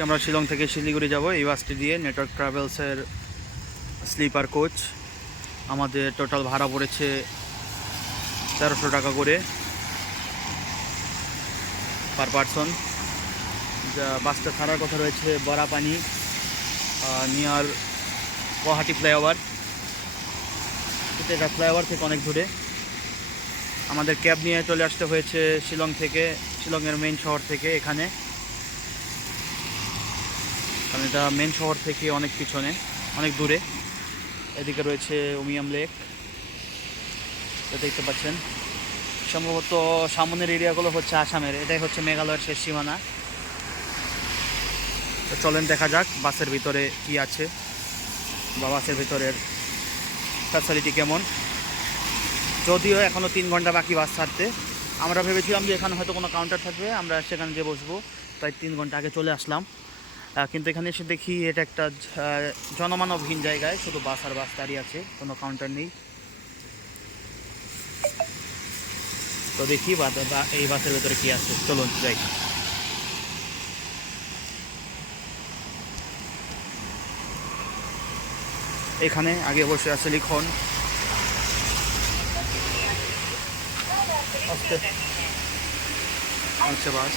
আমরা শিলং থেকে শিলিগুড়ি যাব এই বাসটি দিয়ে। নেটওয়ার্ক ট্রাভেলসের স্লিপার কোচ। আমাদের টোটাল ভাড়া পড়েছে 1300 টাকা করে পার পারসন। বাসটা ছাড়ার কথা রয়েছে বরাপানি নিয়ার গুয়াহাটি ফ্লাইওভার, কিন্তু এটা ফ্লাইওভার থেকে অনেক দূরে। আমাদের ক্যাব নিয়ে চলে আসতে হয়েছে শিলং থেকে, শিলংয়ের মেন শহর থেকে এখানে, কারণ এটা মেন শহর থেকে অনেক পিছনে, অনেক দূরে। এদিকে রয়েছে উমিয়াম লেক, দেখতে পাচ্ছেন। সম্ভবত সামনের এরিয়াগুলো হচ্ছে আসামের, এটাই হচ্ছে মেঘালয়ের শেষ সীমানা। তো চলেন দেখা যাক বাসের ভিতরে কি আছে বা বাসের ভিতরের ফ্যাসিলিটি কেমন। যদিও এখনও 3 ঘন্টা বাকি বাস ছাড়তে। আমরা ভেবেছিলাম যে এখানে হয়তো কোনো কাউন্টার থাকবে, আমরা সেখানে যেয়ে বসবো, তাই 3 ঘন্টা আগে চলে আসলাম। কিন্তু এখানে এসে দেখি এটা একটা জনমানবহীন জায়গায়, শুধু বাস আর বাস দাঁড়িয়ে আছে, কোনো কাউন্টার নেই। তো দেখি এই বাসের ভেতরে কি আছে, চলুন যাই। এখানে আগে বসে আছে লিখন, আচ্ছা বাস।